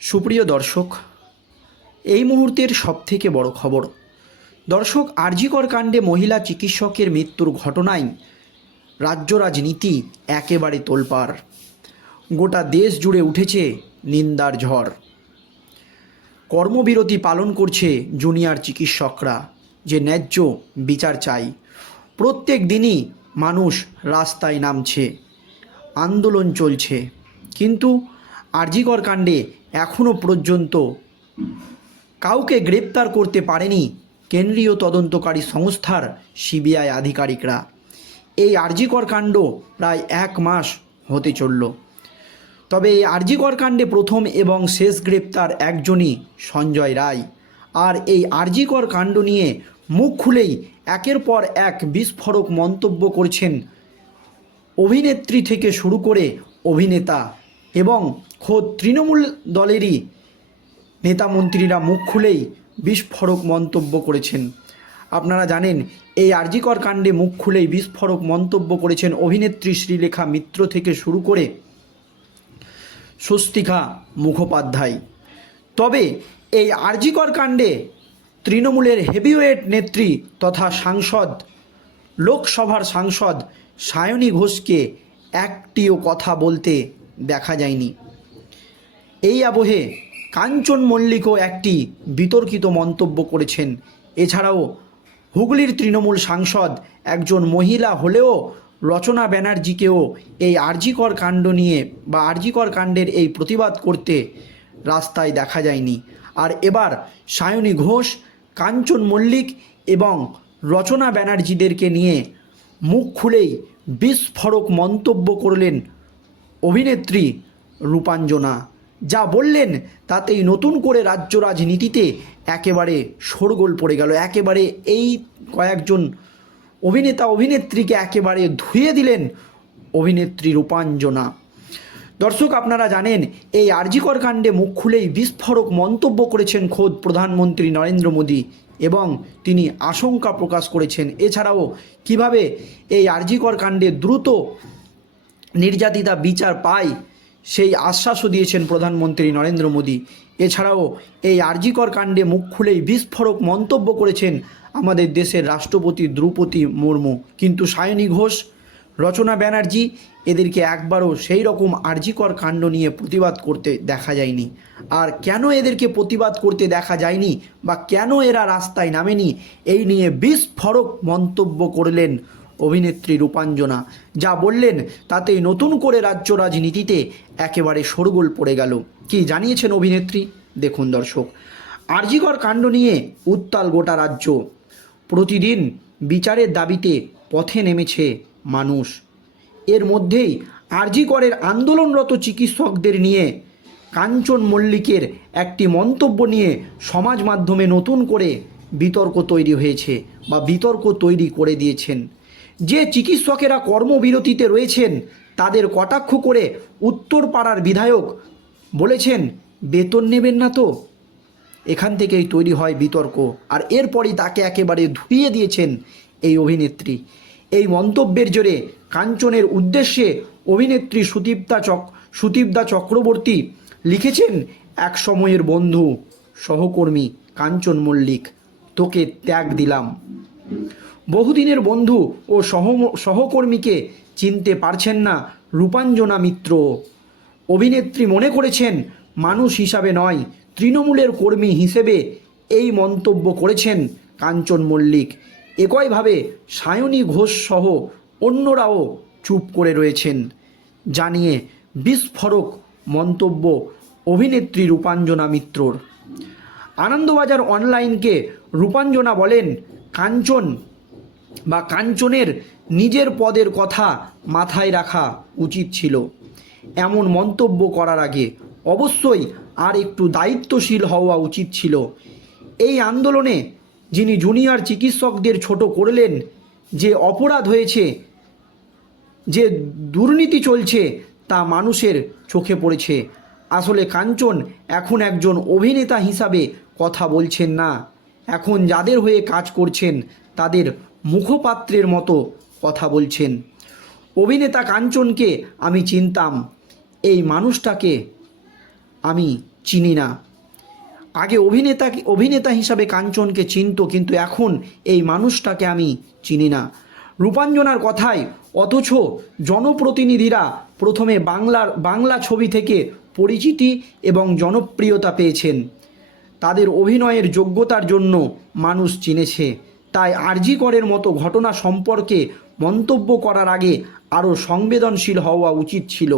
সুপ্রিয় দর্শক, এই মুহূর্তের সবথেকে বড় খবর। দর্শক, আরজিকর কাণ্ডে মহিলা চিকিৎসকের মৃত্যুর ঘটনায় রাজ্য রাজনীতি একেবারে তোলপাড়। গোটা দেশ জুড়ে উঠেছে নিন্দার ঝড়। কর্মবিরতি পালন করছে জুনিয়র চিকিৎসকরা, যে ন্যায্য বিচার চাই। প্রত্যেক দিনই মানুষ রাস্তায় নামছে, আন্দোলন চলছে। কিন্তু আরজিকর কাণ্ডে এখনও পর্যন্ত কাউকে গ্রেপ্তার করতে পারেনি কেন্দ্রীয় তদন্তকারী সংস্থার সিবিআই আধিকারিকরা। এই আরজিকর কাণ্ড প্রায় এক মাস হতে চলল। তবে এই আরজিকর কাণ্ডে প্রথম এবং শেষ গ্রেপ্তার একজনই সঞ্জয় রায়। আর এই আরজিকর কাণ্ড নিয়ে মুখ খুলেই একের পর এক বিস্ফোরক মন্তব্য করছেন অভিনেত্রী থেকে শুরু করে অভিনেতা এবং খোদ তৃণমূল দলেরই নেতা মন্ত্রীরা মুখ খুলেই বিস্ফোরক মন্তব্য করেছেন। আপনারা জানেন, এই আরজিকর কাণ্ডে মুখ খুলেই বিস্ফোরক মন্তব্য করেছেন অভিনেত্রী শ্রীলেখা মিত্র থেকে শুরু করে স্বস্তিকা মুখোপাধ্যায়। তবে এই আরজিকর কাণ্ডে তৃণমূলের হেভিওয়েট নেত্রী তথা সাংসদ, লোকসভার সাংসদ সায়নী ঘোষকে একটিও কথা বলতে দেখা যায়নি। এই আবহে কাঞ্চন মল্লিকও একটি বিতর্কিত মন্তব্য করেছেন। এছাড়াও হুগলির তৃণমূল সাংসদ একজন মহিলা হলেও রচনা ব্যানার্জিকেও এই আরজিকর কাণ্ড নিয়ে বা আরজিকর কাণ্ডের এই প্রতিবাদ করতে রাস্তায় দেখা যায়নি। আর এবার সায়নী ঘোষ, কাঞ্চন মল্লিক এবং রচনা ব্যানার্জিদেরকে নিয়ে মুখ খুলেই বিস্ফোরক মন্তব্য করলেন অভিনেত্রী রূপাঞ্জনা, যা বললেন তাতেই নতুন করে রাজ্য রাজনীতিতে একেবারে শোরগোল পড়ে গেল। একেবারে এই কয়েকজন অভিনেতা, অভিনেত্রীকে একেবারে ধুয়ে দিলেন অভিনেত্রী রূপাঞ্জনা। দর্শক, আপনারা জানেন, এই আরজিকর কাণ্ডে মুখ খুলেই বিস্ফোরক মন্তব্য করেছেন খোদ প্রধানমন্ত্রী নরেন্দ্র মোদী এবং তিনি আশঙ্কা প্রকাশ করেছেন। এছাড়াও, কীভাবে এই আরজিকর কাণ্ডে দ্রুত নির্যাতিতা বিচার পায়, সেই আশ্বাসও দিয়েছেন প্রধানমন্ত্রী নরেন্দ্র মোদী। এছাড়াও এই আরজিকর কাণ্ডে মুখ খুলেই বিস্ফোরক মন্তব্য করেছেন আমাদের দেশের রাষ্ট্রপতি দ্রৌপদী মুর্মু। কিন্তু সায়নী ঘোষ, রচনা ব্যানার্জি, এদেরকে একবারও সেই রকম আরজিকর কাণ্ড নিয়ে প্রতিবাদ করতে দেখা যায়নি। আর কেন এদেরকে প্রতিবাদ করতে দেখা যায়নি বা কেন এরা রাস্তায় নামেনি, এই নিয়ে বিস্ফোরক মন্তব্য করলেন অভিনেত্রী রূপাঞ্জনা। যা বললেন তাতে নতুন করে রাজ্য রাজনীতিতে একেবারে শোরগোল পড়ে গেল। কি জানিয়েছেন অভিনেত্রী? দেখুন দর্শক। আরজিকর কাণ্ড নিয়ে উত্তাল গোটা রাজ্য। প্রতিদিন বিচারের দাবিতে পথে নেমেছে মানুষ। এর মধ্যেই আরজিকরের আন্দোলনরত চিকিৎসকদের নিয়ে কাঞ্চন মল্লিকের একটি মন্তব্য নিয়ে সমাজ মাধ্যমে নতুন করে বিতর্ক তৈরি হয়েছে বা বিতর্ক তৈরি করে দিয়েছেন যে চিকিৎসকেরা কর্মবিরতিতে রয়েছেন, তাদের কটাক্ষ করে উত্তরপাড়ার বিধায়ক বলেছেন, বেতন নেবেন না তো। এখান থেকেই তৈরি হয় বিতর্ক, আর এরপরই তাকে একেবারে ধুইয়ে দিয়েছেন এই অভিনেত্রী। এই মন্তব্যের জোরে কাঞ্চনের উদ্দেশ্যে অভিনেত্রী সুদীপ্তা চক সুদীপ্তা চক্রবর্তী লিখেছেন, এক সময়ের বন্ধু, সহকর্মী কাঞ্চন মল্লিক, তোকে ত্যাগ দিলাম। বহুদিনের বন্ধু ও সহ, সহকর্মীকে চিনতে পারছেন না রূপাঞ্জনা মিত্র। অভিনেত্রী মনে করেছেন, মানুষ হিসাবে নয়, তৃণমূলের কর্মী হিসেবে এই মন্তব্য করেছেন কাঞ্চন মল্লিক। একইভাবে সায়নী ঘোষ সহ অন্যরাও চুপ করে রয়েছেন। জানিয়ে বিস্ফোরক মন্তব্য অভিনেত্রী রূপাঞ্জনা মিত্রর। আনন্দবাজার অনলাইনকে রূপাঞ্জনা বলেন, কাঞ্চন বা কাঞ্চনের নিজের পদের কথা মাথায় রাখা উচিত ছিল। এমন মন্তব্য করার আগে অবশ্যই আর একটু দায়িত্বশীল হওয়া উচিত ছিল। এই আন্দোলনে যিনি জুনিয়র চিকিৎসকদের ছোট করলেন, যে অপরাধ হয়েছে, যে দুর্নীতি চলছে তা মানুষের চোখে পড়েছে। আসলে কাঞ্চন এখন একজন অভিনেতা হিসাবে কথা বলছেন না। এখন যাদের হয়ে কাজ করছেন, তাদের মুখপাত্রের মতো কথা বলছেন। অভিনেতা কাঞ্চনকে আমি চিনতাম। এই মানুষটাকে আমি চিনি না। আগে অভিনেতা অভিনেতা হিসাবে কাঞ্চনকে চিনত, কিন্তু এখন এই মানুষটাকে আমি চিনি না। রূপাঞ্জনার কথায় অথচ জনপ্রতিনিধিরা প্রথমে বাংলার, বাংলা ছবি থেকে পরিচিতি এবং জনপ্রিয়তা পেয়েছেন। তাদের অভিনয়ের যোগ্যতার জন্য মানুষ চিনেছে। তাই আরজি করের মতো ঘটনা সম্পর্কে মন্তব্য করার আগে আরও সংবেদনশীল হওয়া উচিত ছিল।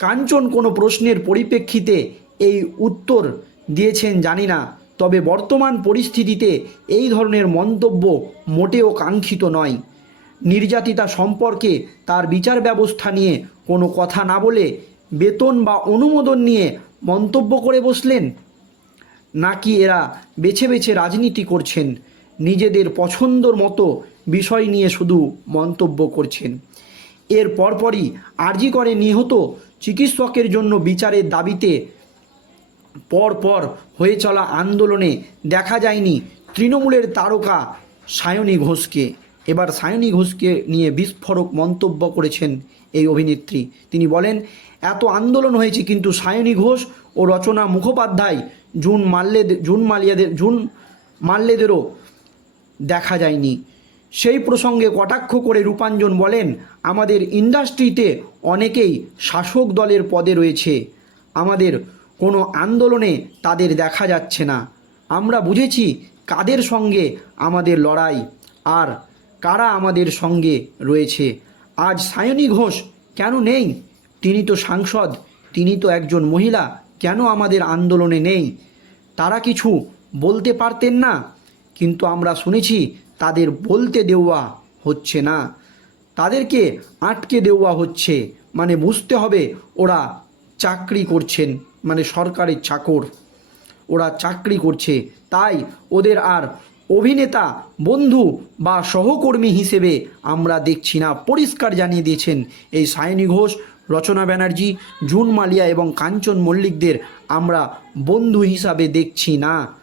কাঞ্চন কোনো প্রশ্নের পরিপ্রেক্ষিতে এই উত্তর দিয়েছেন জানি না, তবে বর্তমান পরিস্থিতিতে এই ধরনের মন্তব্য মোটেও কাঙ্ক্ষিত নয়। নির্যাতিতা সম্পর্কে তার বিচার ব্যবস্থা নিয়ে কোনো কথা না বলে বেতন বা অনুমোদন নিয়ে মন্তব্য করে বসলেন? নাকি এরা বেছে বেছে রাজনীতি করছেন? নিজেদের পছন্দর মতো বিষয় নিয়ে শুধু মন্তব্য করছেন। এর পরপরই আরজি করে নিহত চিকিৎসকের জন্য বিচারের দাবিতে পর পর হয়ে চলা আন্দোলনে দেখা যায়নি তৃণমূলের তারকা সায়নী ঘোষকে। এবার সায়নী ঘোষকে নিয়ে বিস্ফোরক মন্তব্য করেছেন এই অভিনেত্রী। তিনি বলেন, এত আন্দোলন হয়েছে কিন্তু সায়নী ঘোষ ও রচনা মুখোপাধ্যায়, জুন মাল্যে জুন মালিয়াদের, জুন মাল্যেদেরও দেখা যায়নি। সেই প্রসঙ্গে কটাক্ষ করে রূপাঞ্জন বলেন, আমাদের ইন্ডাস্ট্রিতে অনেকেই শাসক দলের পদে রয়েছে। আমাদের কোনো আন্দোলনে তাদের দেখা যাচ্ছে না। আমরা বুঝেছি কাদের সঙ্গে আমাদের লড়াই আর কারা আমাদের সঙ্গে রয়েছে। আজ সায়নী ঘোষ কেন নেই? তিনি তো সাংসদ, তিনি তো একজন মহিলা, কেন আমাদের আন্দোলনে নেই? তারা কিছু বলতে পারতেন না? কিন্তু আমরা শুনেছি তাদের বলতে দেওয়া হচ্ছে না। তাদেরকে আটকে দেওয়া হচ্ছে। মানে বুঝতে হবে ওরা চাকরি করছেন মানে সরকারের চাকর। ওরা চাকরি করছে। তাই ওদের আর অভিনেতা, বন্ধু বা সহকর্মী হিসেবে আমরা দেখছি না। পরিষ্কার জানিয়ে দিয়েছেন এই সায়নী ঘোষ, রচনা ব্যানার্জি জুন মালিয়া এবং কাঞ্চন মল্লিকদের আমরা বন্ধু হিসাবে দেখছি না।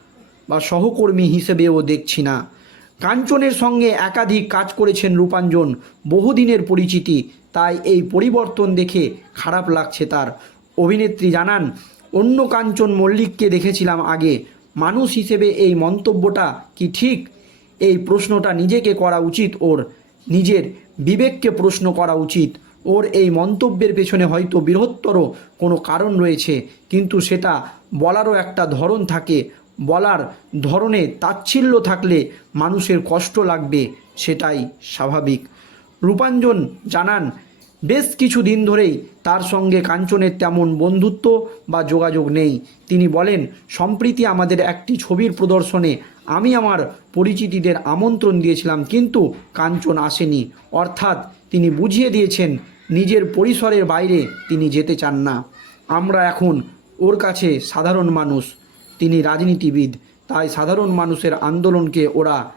বা সহকর্মী হিসেবেও দেখছি না। কাঞ্চনের সঙ্গে একাধিক কাজ করেছেন রূপাঞ্জন। বহুদিনের পরিচিতি, তাই এই পরিবর্তন দেখে খারাপ লাগছে তার। অভিনেত্রী জানান, অন্য কাঞ্চন মল্লিককে দেখেছিলাম আগে। মানুষ হিসেবে এই মন্তব্যটা কি ঠিক? এই প্রশ্নটা নিজেকে করা উচিত ওর। নিজের বিবেককে প্রশ্ন করা উচিত। ওর এই মন্তব্যের পেছনে হয়তো বৃহত্তর কোনো কারণ রয়েছে, কিন্তু সেটা বলারও একটা ধরন থাকে। বলার ধরনে তাচ্ছিল্য থাকলে মানুষের কষ্ট লাগবে, সেটাই স্বাভাবিক। রূপাঞ্জন জানান, বেশ কিছু দিন ধরেই তার সঙ্গে কাঞ্চনের তেমন বন্ধুত্ব বা যোগাযোগ নেই। তিনি বলেন, সম্প্রীতি আমাদের একটি ছবির প্রদর্শনে আমি আমার পরিচিতিদের আমন্ত্রণ দিয়েছিলাম, কিন্তু কাঞ্চন আসেনি। অর্থাৎ তিনি বুঝিয়ে দিয়েছেন, নিজের পরিসরের বাইরে তিনি যেতে চান না। আমরা এখন ওর কাছে সাধারণ মানুষ। তিনি রাজনীতিবিদ। তাই সাধারণ মানুষের আন্দোলনকে ওরা